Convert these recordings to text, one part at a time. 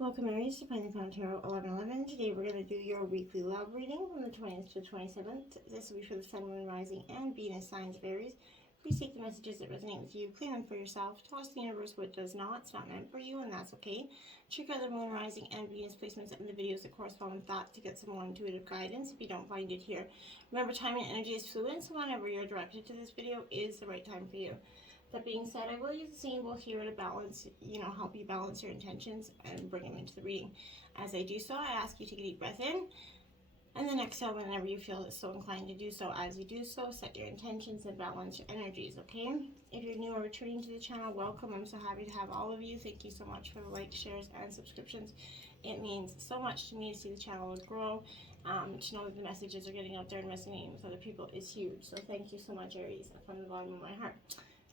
Welcome Aries to Find the Crown Tarot 1111. Today we're going to do your weekly love reading from the 20th to 27th. This will be for the Sun, Moon, Rising, and Venus signs of Aries. Please take the messages that resonate with you, claim them for yourself, toss the universe what does not. It's not meant for you, and that's okay. Check out the Moon, Rising, and Venus placements in the videos that correspond with that to get some more intuitive guidance if you don't find it here. Remember, time and energy is fluid, so whenever you're directed to this video is the right time for you. That being said, I will use the symbol here to balance, help you balance your intentions and bring them into the reading. As I do so, I ask you to take a deep breath in and then exhale whenever you feel so inclined to do so. As you do so, set your intentions and balance your energies, okay? If you're new or returning to the channel, welcome. I'm so happy to have all of you. Thank you so much for the likes, shares, and subscriptions. It means so much to me to see the channel grow. To know that the messages are getting out there and resonating with other people is huge. So thank you so much, Aries, from the bottom of my heart.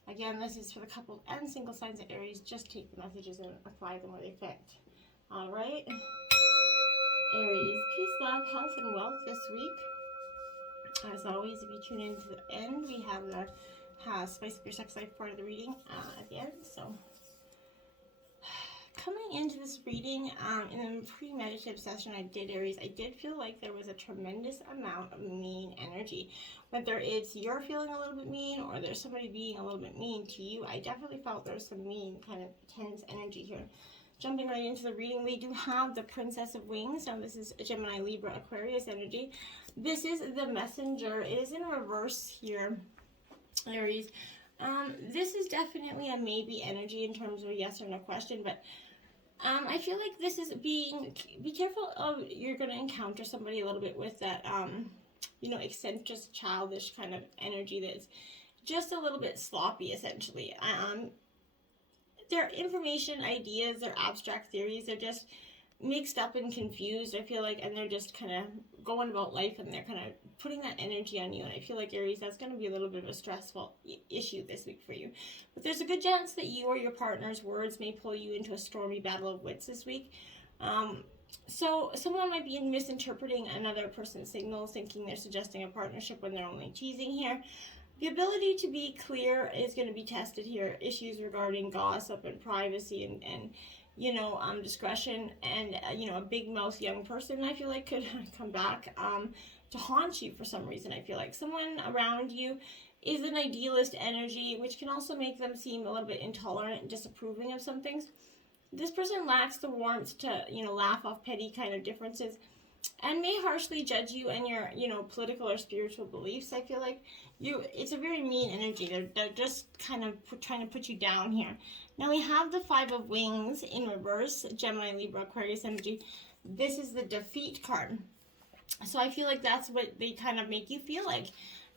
Again, this is for the couple and single signs of Aries. Just take the messages and apply them where they fit. All right. Aries, peace, love, health, and wealth this week. As always, if you tune in to the end, we have the Spice Up Your Sex Life part of the reading at the end. So, coming into this reading, in the pre-meditative session I did, Aries, I did feel like there was a tremendous amount of mean energy. Whether it's you're feeling a little bit mean or there's somebody being a little bit mean to you, I definitely felt there was some mean, kind of tense energy here. Jumping right into the reading, we do have the Princess of Wings. Now this is Gemini, Libra, Aquarius energy. This is the Messenger. It is in reverse here, Aries. This is definitely a maybe energy in terms of a yes or no question, but I feel like this is be careful of, you're going to encounter somebody a little bit with that, eccentric, childish kind of energy that's just a little bit sloppy, essentially. Their information, ideas, their abstract theories, they're just mixed up and confused, I feel like, and they're just kind of going about life and they're kind of putting that energy on you. And I feel like, Aries, that's going to be a little bit of a stressful issue this week for you. But there's a good chance that you or your partner's words may pull you into a stormy battle of wits this week. So someone might be misinterpreting another person's signals, thinking they're suggesting a partnership when they're only teasing here. The ability to be clear is going to be tested here. Issues regarding gossip and privacy and discretion and, a big mouth young person, I feel like, could come back to haunt you for some reason. I feel like someone around you is an idealist energy, which can also make them seem a little bit intolerant and disapproving of some things. This person lacks the warmth to, laugh off petty kind of differences and may harshly judge you and your, political or spiritual beliefs. I feel like it's a very mean energy. They're just kind of trying to put you down here. Now we have the Five of Wings in reverse, Gemini, Libra, Aquarius energy. This is the defeat card. So I feel like that's what they kind of make you feel like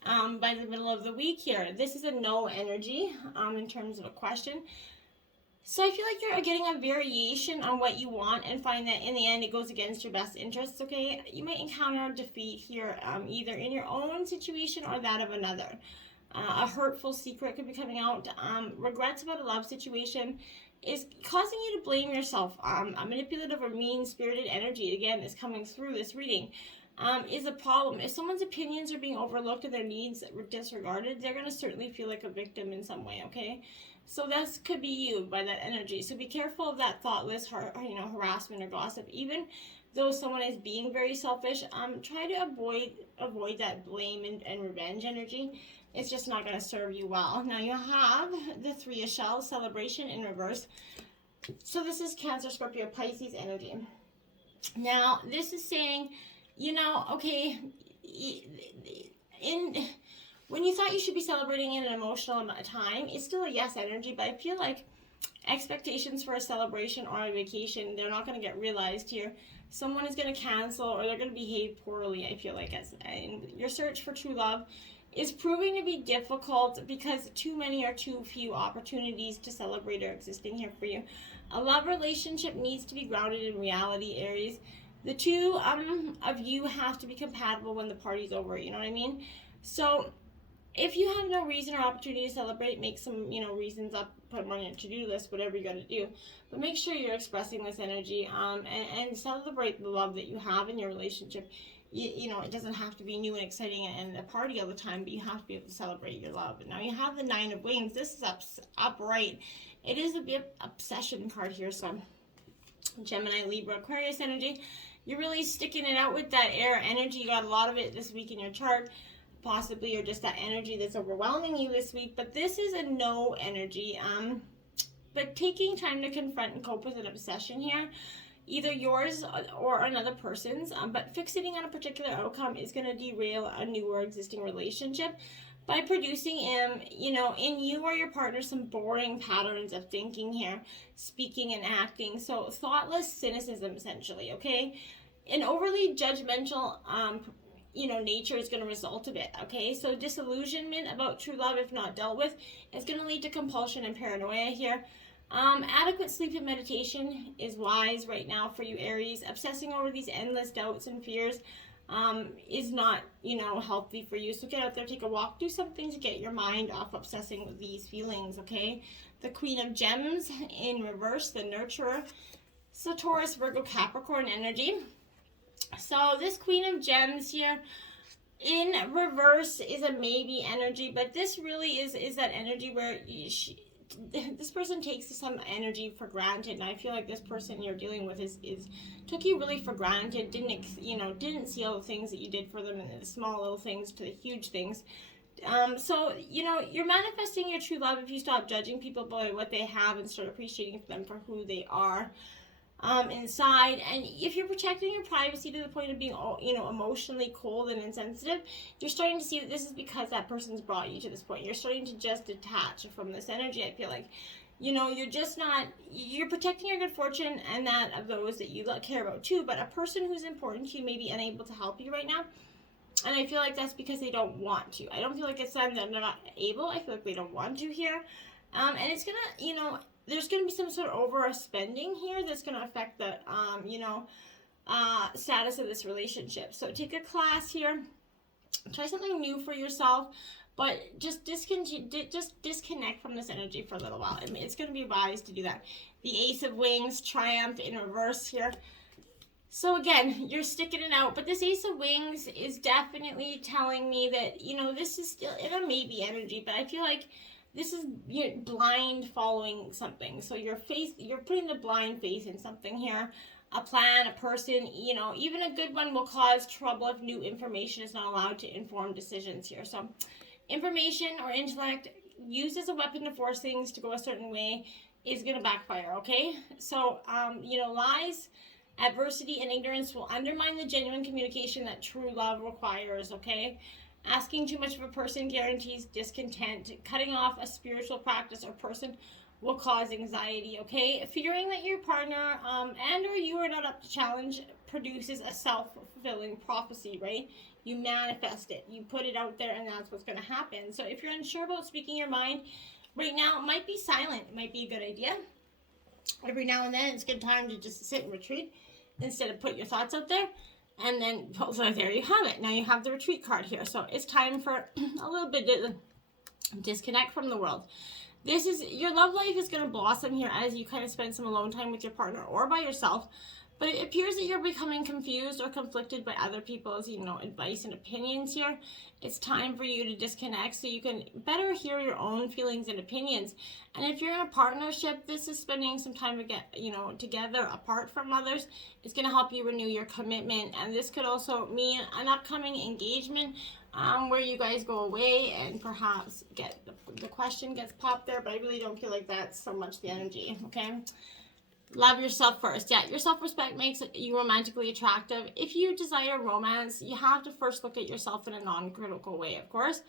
by the middle of the week here. This is a no energy in terms of a question. So I feel like you're getting a variation on what you want and find that in the end it goes against your best interests, okay? You might encounter defeat here either in your own situation or that of another. A hurtful secret could be coming out. Regrets about a love situation is causing you to blame yourself. A manipulative or mean-spirited energy, again, is coming through this reading. Is a problem. If someone's opinions are being overlooked or their needs disregarded, they're going to certainly feel like a victim in some way, okay? So this could be you by that energy. So be careful of that thoughtless, harassment or gossip. Even though someone is being very selfish, try to avoid that blame and revenge energy. It's just not going to serve you well. Now you have the Three of Shells, celebration in reverse. So this is Cancer, Scorpio, Pisces energy. Now this is saying, okay, when you thought you should be celebrating in an emotional time, it's still a yes energy, but I feel like expectations for a celebration or a vacation, they're not going to get realized here. Someone is going to cancel or they're going to behave poorly, I feel like. And your search for true love is proving to be difficult because too many or too few opportunities to celebrate are existing here for you. A love relationship needs to be grounded in reality, Aries. The two of you have to be compatible when the party's over, you know what I mean? So if you have no reason or opportunity to celebrate, make some, reasons up, put them on your to-do list, whatever you got to do. But make sure you're expressing this energy and celebrate the love that you have in your relationship. It doesn't have to be new and exciting and a party all the time, but you have to be able to celebrate your love. Now you have the Nine of Wings. This is upright. It is a bit obsession card here, so Gemini, Libra, Aquarius energy. You're really sticking it out with that air energy. You got a lot of it this week in your chart. Possibly, or just that energy that's overwhelming you this week. But this is a no energy. But taking time to confront and cope with an obsession here, either yours or another person's, but fixating on a particular outcome is going to derail a new or existing relationship by producing, in you or your partner some boring patterns of thinking here, speaking and acting. So thoughtless cynicism, essentially, okay? An overly judgmental, nature is going to result of it, okay? So disillusionment about true love, if not dealt with, is going to lead to compulsion and paranoia here. Adequate sleep and meditation is wise right now for you, Aries. Obsessing over these endless doubts and fears is not, healthy for you. So get out there, take a walk, do something to get your mind off obsessing with these feelings, okay? The Queen of Gems in reverse, the nurturer. So Taurus, Virgo, Capricorn energy. So this Queen of Gems here in reverse is a maybe energy, but this really is that energy where this person takes some energy for granted, and I feel like this person you're dealing with is took you really for granted, didn't see all the things that you did for them, and the small little things to the huge things. So you're manifesting your true love if you stop judging people by what they have and start appreciating them for who they are inside. And if you're protecting your privacy to the point of being emotionally cold and insensitive, you're starting to see that this is because that person's brought you to this point. You're starting to just detach from this energy. I feel like you're protecting your good fortune and that of those that you care about too, but a person who's important to you may be unable to help you right now, and I feel like that's because they don't want to. I don't feel like it's them that they're not able. I feel like they don't want to here, and it's gonna there's going to be some sort of overspending here that's going to affect the, status of this relationship. So take a class here, try something new for yourself, but just disconnect from this energy for a little while. I mean, it's going to be wise to do that. The Ace of Wings, Triumph in reverse here. So again, you're sticking it out, but this Ace of Wings is definitely telling me that, this is still in a maybe energy, but I feel like this is blind following something. So you're putting the blind faith in something here. A plan, a person, even a good one will cause trouble if new information is not allowed to inform decisions here. So information or intellect used as a weapon to force things to go a certain way is going to backfire, okay? So, lies, adversity, and ignorance will undermine the genuine communication that true love requires, okay? Asking too much of a person guarantees discontent. Cutting off a spiritual practice or person will cause anxiety, okay? Fearing that your partner and or you are not up to challenge produces a self-fulfilling prophecy, right? You manifest it. You put it out there, and that's what's going to happen. So if you're unsure about speaking your mind, right now it might be silent. It might be a good idea. Every now and then it's a good time to just sit and retreat instead of put your thoughts out there. And then, so there you have it. Now you have the retreat card here. So it's time for a little bit to disconnect from the world. Your love life is going to blossom here as you kind of spend some alone time with your partner or by yourself. But it appears that you're becoming confused or conflicted by other people's, advice and opinions here. It's time for you to disconnect so you can better hear your own feelings and opinions. And if you're in a partnership, this is spending some time together apart from others. It's going to help you renew your commitment. And this could also mean an upcoming engagement where you guys go away and perhaps get the question gets popped there. But I really don't feel like that's so much the energy, okay? Love yourself first. Yeah, your self-respect makes you romantically attractive. If you desire romance, you have to first look at yourself in a non-critical way, of course.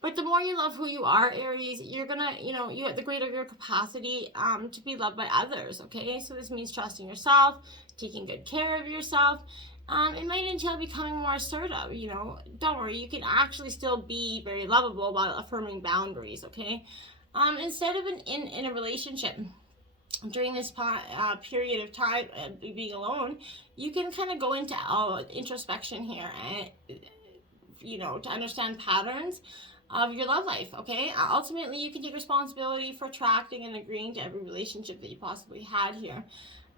But the more you love who you are, Aries, you're gonna, you have the greater your capacity to be loved by others, okay? So this means trusting yourself, taking good care of yourself. It might entail becoming more assertive, Don't worry, you can actually still be very lovable while affirming boundaries, okay? Instead of in a relationship, during this period of time being alone, you can kind of go into introspection here and to understand patterns of your love life, okay? Ultimately, you can take responsibility for attracting and agreeing to every relationship that you possibly had here,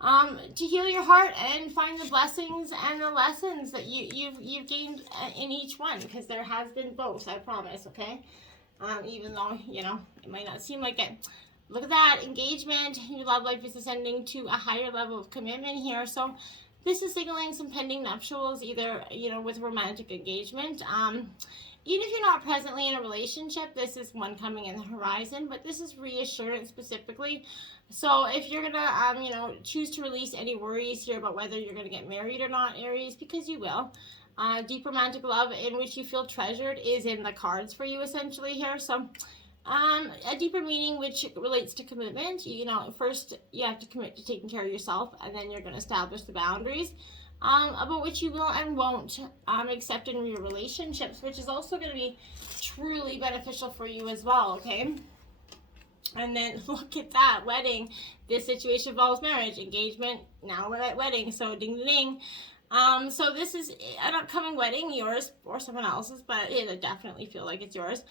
to heal your heart and find the blessings and the lessons that you've gained in each one, because there has been both, I promise, okay? Even though it might not seem like it. Look at that, engagement. Your love life is ascending to a higher level of commitment here. So this is signaling some pending nuptials, either, you know, with romantic engagement. Even if you're not presently in a relationship, this is one coming in the horizon, but this is reassurance specifically. So if you're gonna, you know, choose to release any worries here about whether you're gonna get married or not, Aries, because you will. Deep romantic love in which you feel treasured is in the cards for you essentially here. So a deeper meaning which relates to commitment. You know, first you have to commit to taking care of yourself, and then you're going to establish the boundaries about what you will and won't accept in your relationships, which is also going to be truly beneficial for you as well, okay? And then look at that, wedding. This situation involves marriage, engagement, now we're at wedding, so ding ding ding. So this is an upcoming wedding, yours or someone else's, but it'll definitely feel like it's yours.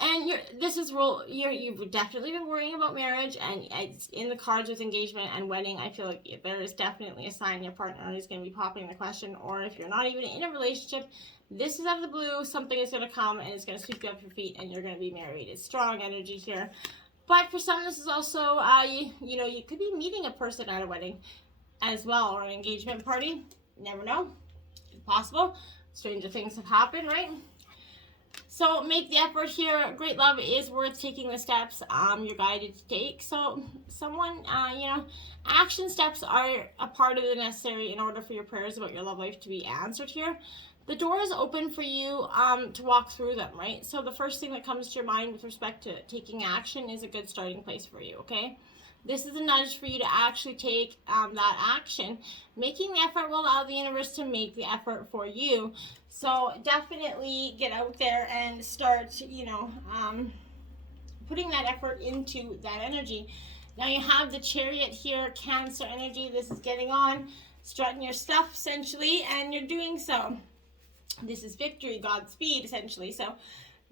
And you've definitely been worrying about marriage, and it's in the cards with engagement and wedding. I feel like there is definitely a sign your partner is going to be popping the question, or if you're not even in a relationship, this is out of the blue, something is going to come and it's going to sweep you up your feet and you're going to be married. It's strong energy here. But for some, this is also, you know, you could be meeting a person at a wedding as well, or an engagement party. You never know. It's possible. Stranger things have happened, right? So make the effort here. Great love is worth taking the steps you're guided to take. So someone, you know, action steps are a part of the necessary in order for your prayers about your love life to be answered here. The door is open for you to walk through them, right? So the first thing that comes to your mind with respect to taking action is a good starting place for you, okay? This is a nudge for you to actually take that action. Making the effort will allow the universe to make the effort for you. So definitely get out there and start, you know, putting that effort into that energy. Now you have the Chariot here, Cancer energy. This is getting on, strutting your stuff essentially, and you're doing so. This is victory, Godspeed essentially. So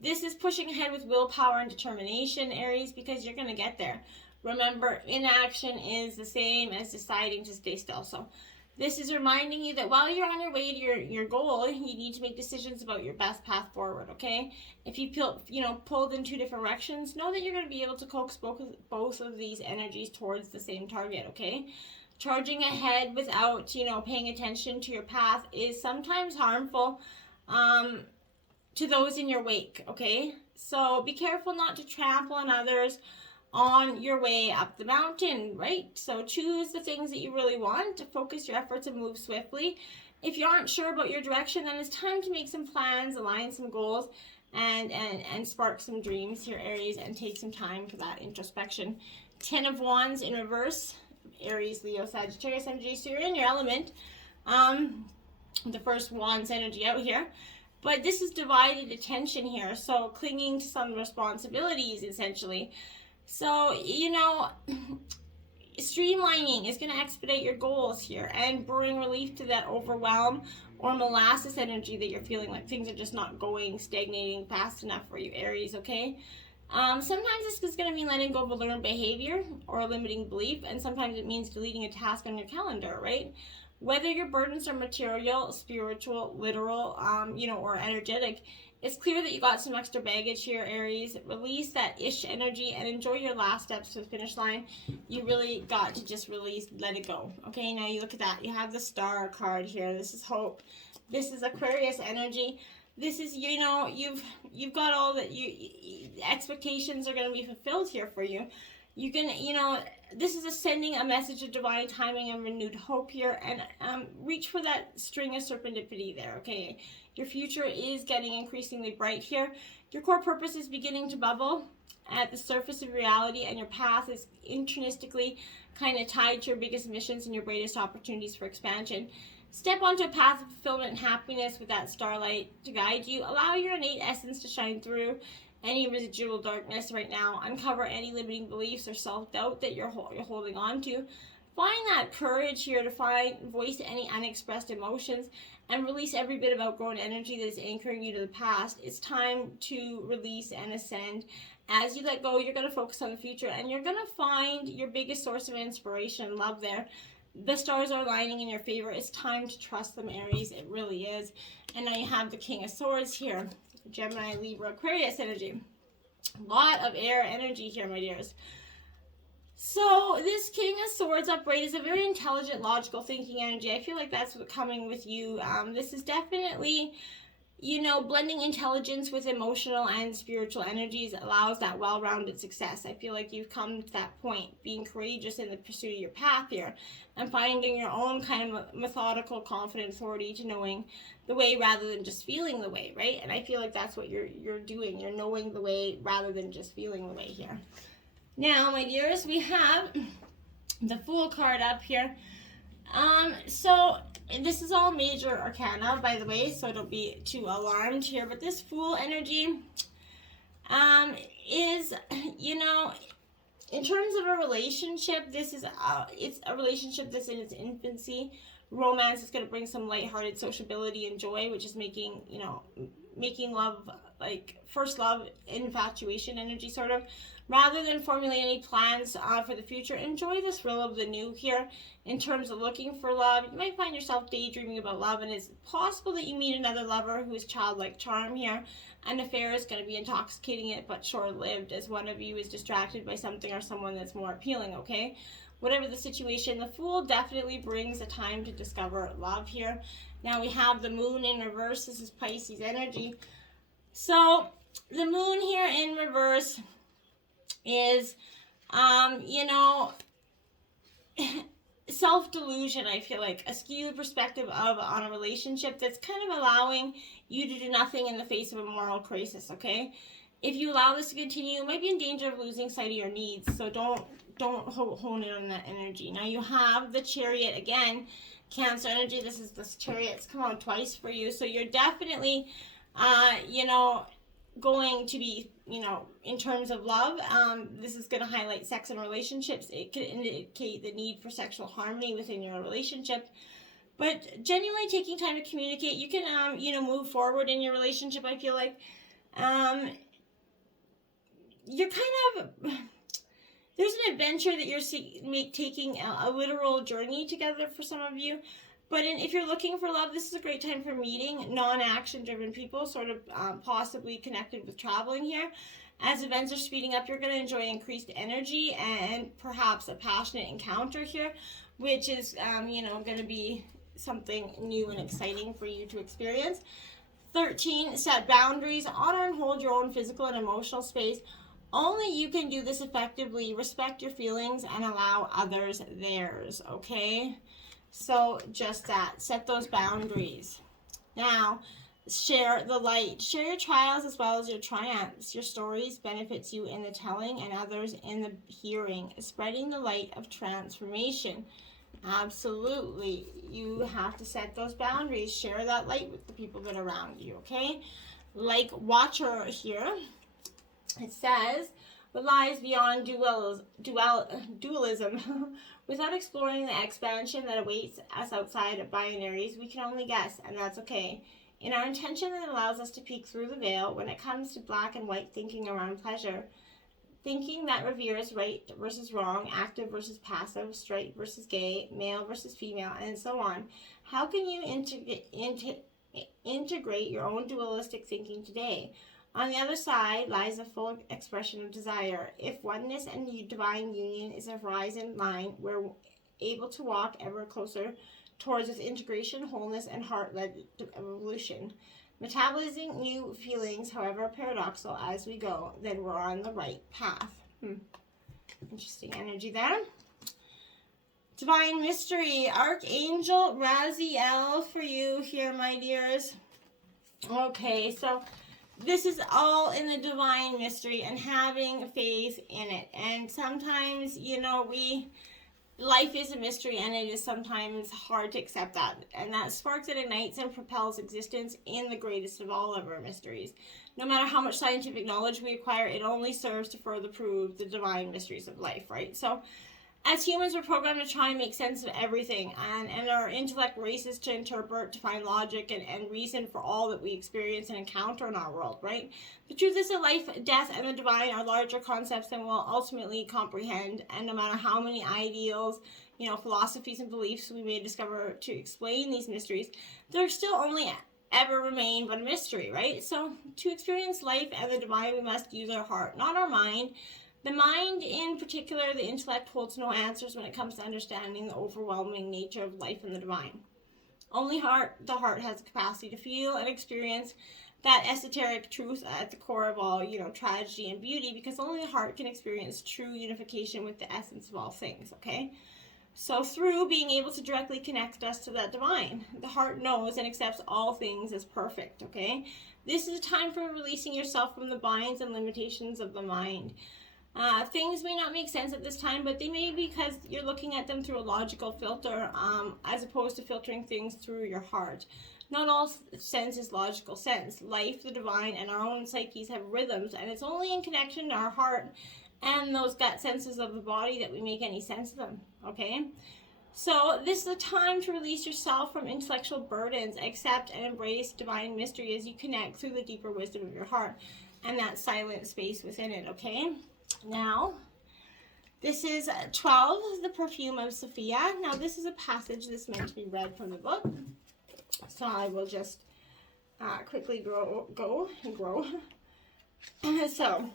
this is pushing ahead with willpower and determination, Aries, because you're going to get there. Remember, inaction is the same as deciding to stay still. So this is reminding you that while you're on your way to your goal, you need to make decisions about your best path forward, okay? If you feel, you know, pulled in two different directions, know that you're going to be able to coax both of these energies towards the same target, okay? Charging ahead without, you know, paying attention to your path is sometimes harmful to those in your wake, okay? So be careful not to trample on others on your way up the mountain, right? So choose the things that you really want, to focus your efforts and move swiftly. If you aren't sure about your direction, then it's time to make some plans, align some goals, and spark some dreams here, Aries, and take some time for that introspection. 10 of Wands in reverse, Aries, Leo, Sagittarius energy, so you're in your element. The first Wands energy out here. But this is divided attention here, so clinging to some responsibilities, essentially. So, you know, streamlining is going to expedite your goals here and bring relief to that overwhelm or molasses energy that you're feeling like things are just not going, stagnating fast enough for you, Aries, okay? Sometimes this is going to mean letting go of a learned behavior or a limiting belief, and sometimes it means deleting a task on your calendar, right? Whether your burdens are material, spiritual, literal, you know, or energetic, it's clear that you got some extra baggage here, Aries. Release that ish energy and enjoy your last steps to the finish line. You really got to just release, let it go. Okay, now you look at that. You have the Star card here. This is hope. This is Aquarius energy. This is, you know, you've got all that expectations are going to be fulfilled here for you. You can, you know, this is sending a message of divine timing and renewed hope here, and reach for that string of serendipity there, okay? Your future is getting increasingly bright here. Your core purpose is beginning to bubble at the surface of reality, and your path is intrinsically kind of tied to your biggest missions and your greatest opportunities for expansion. Step onto a path of fulfillment and happiness with that starlight to guide you. Allow your innate essence to shine through any residual darkness right now. Uncover any limiting beliefs or self-doubt that you're holding on to. Find that courage here to voice any unexpressed emotions and release every bit of outgrown energy that is anchoring you to the past. It's time to release and ascend. As you let go, you're going to focus on the future, and you're going to find your biggest source of inspiration and love there. The stars are aligning in your favor. It's time to trust them, Aries. It really is. And now you have the King of Swords here. Gemini, Libra, Aquarius energy. A lot of air energy here, my dears. So this King of Swords upright is a very intelligent, logical thinking energy. I feel like that's what's coming with you. This is definitely, you know, blending intelligence with emotional and spiritual energies allows that well-rounded success. I feel like you've come to that point, being courageous in the pursuit of your path here and finding your own kind of methodical, confident authority to knowing the way rather than just feeling the way, right? And I feel like that's what you're doing. You're knowing the way rather than just feeling the way here. Now, my dears, we have the Fool card up here. So this is all major arcana, by the way, so don't be too alarmed here. But this Fool energy is, you know, in terms of a relationship, this is it's a relationship that's in its infancy. Romance is going to bring some lighthearted sociability and joy, which is making, you know, making love, like first love, infatuation energy sort of. Rather than formulate any plans for the future, enjoy the thrill of the new here. In terms of looking for love, you might find yourself daydreaming about love, and it's possible that you meet another lover who is childlike charm here. An affair is going to be intoxicating but short-lived, as one of you is distracted by something or someone that's more appealing, okay? Whatever the situation, the Fool definitely brings a time to discover love here. Now we have the Moon in reverse. This is Pisces energy. So the Moon here in reverse is, you know, self-delusion, I feel like. A skewed perspective on a relationship that's kind of allowing you to do nothing in the face of a moral crisis, okay? If you allow this to continue, you might be in danger of losing sight of your needs, so don't hone in on that energy. Now you have the Chariot again, Cancer energy. This is this Chariot's come out twice for you, so you're definitely, you know, going to be, you know, in terms of love, this is going to highlight sex and relationships. It could indicate the need for sexual harmony within your relationship. But genuinely taking time to communicate, you can, you know, move forward in your relationship. I feel like you're kind of, there's an adventure that you're taking a literal journey together for some of you. But if you're looking for love, this is a great time for meeting non-action driven people, sort of possibly connected with traveling here. As events are speeding up, you're going to enjoy increased energy and perhaps a passionate encounter here, which is, you know, going to be something new and exciting for you to experience. 13, set boundaries. Honor and hold your own physical and emotional space. Only you can do this effectively. Respect your feelings and allow others theirs, okay? So just that, set those boundaries. Now, share the light. Share your trials as well as your triumphs. Your stories benefits you in the telling and others in the hearing. Spreading the light of transformation. Absolutely. You have to set those boundaries. Share that light with the people that are around you, okay? Like Watcher here, it says, what lies beyond dualism. Without exploring the expansion that awaits us outside of binaries, we can only guess, and that's okay. In our intention that allows us to peek through the veil when it comes to black and white thinking around pleasure, thinking that reveres right versus wrong, active versus passive, straight versus gay, male versus female, and so on. How can you integrate your own dualistic thinking today? On the other side lies a full expression of desire. If oneness and divine union is a horizon line, we're able to walk ever closer towards this integration, wholeness, and heart-led evolution. Metabolizing new feelings, however paradoxical as we go, then we're on the right path. Interesting energy there. Divine mystery, Archangel Raziel for you here, my dears. Okay, so this is all in the divine mystery and having faith in it. And sometimes, you know, life is a mystery, and it is sometimes hard to accept that. And that sparks that ignites and propels existence in the greatest of all of our mysteries. No matter how much scientific knowledge we acquire, it only serves to further prove the divine mysteries of life, right? So as humans, we're programmed to try and make sense of everything, and our intellect races to interpret, to find logic and reason for all that we experience and encounter in our world, right? The truth is that life, death, and the divine are larger concepts than we'll ultimately comprehend, and no matter how many ideals, you know, philosophies and beliefs we may discover to explain these mysteries, they're still only ever remain but a mystery, right? So to experience life and the divine, we must use our heart, not our mind. The mind, in particular, the intellect, holds no answers when it comes to understanding the overwhelming nature of life and the divine. Only the heart has the capacity to feel and experience that esoteric truth at the core of all, tragedy and beauty, because only the heart can experience true unification with the essence of all things, okay? So through being able to directly connect us to that divine, the heart knows and accepts all things as perfect, okay? This is a time for releasing yourself from the binds and limitations of the mind. Things may not make sense at this time, but they may because you're looking at them through a logical filter, as opposed to filtering things through your heart. Not all sense is logical sense. Life, the divine, and our own psyches have rhythms, and it's only in connection to our heart and those gut senses of the body that we make any sense of them, okay? So this is a time to release yourself from intellectual burdens, accept and embrace divine mystery as you connect through the deeper wisdom of your heart and that silent space within it, okay? Now, this is 12, the perfume of Sophia. Now, this is a passage that's meant to be read from the book. So I will just quickly grow. So,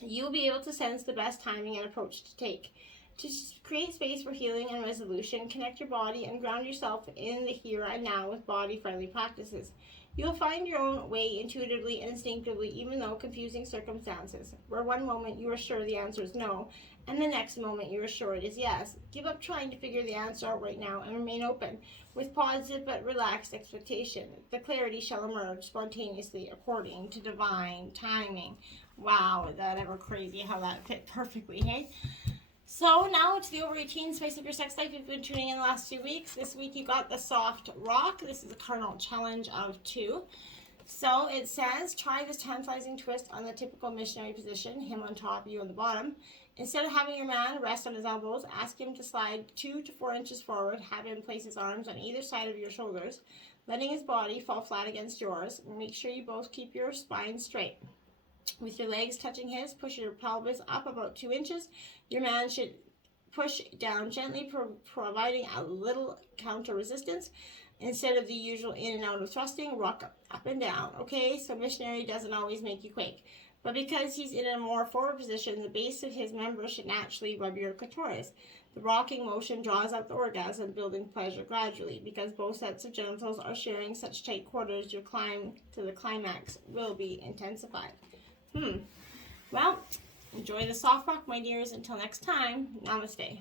you'll be able to sense the best timing and approach to take. To create space for healing and resolution, connect your body and ground yourself in the here and now with body-friendly practices. You'll find your own way intuitively and instinctively, even though confusing circumstances, where one moment you are sure the answer is no, and the next moment you are sure it is yes. Give up trying to figure the answer out right now and remain open, with positive but relaxed expectation. The clarity shall emerge spontaneously according to divine timing. Wow, is that ever crazy how that fit perfectly, hey? So now to the over 18 spice of your sex life. If you've been tuning in the last 2 weeks, this week you got the soft rock. This is a cardinal challenge of 2. So it says, try this tantalizing twist on the typical missionary position, him on top, you on the bottom. Instead of having your man rest on his elbows, ask him to slide 2 to 4 inches forward. Have him place his arms on either side of your shoulders, letting his body fall flat against yours. Make sure you both keep your spine straight. With your legs touching his, push your pelvis up about 2 inches. Your man should push down gently, providing a little counter resistance. Instead of the usual in and out of thrusting, rock up and down. Okay, so missionary doesn't always make you quake. But because he's in a more forward position, the base of his member should naturally rub your clitoris. The rocking motion draws out the orgasm, building pleasure gradually. Because both sets of genitals are sharing such tight quarters, your climb to the climax will be intensified. Well, enjoy the soft rock, my dears. Until next time, namaste.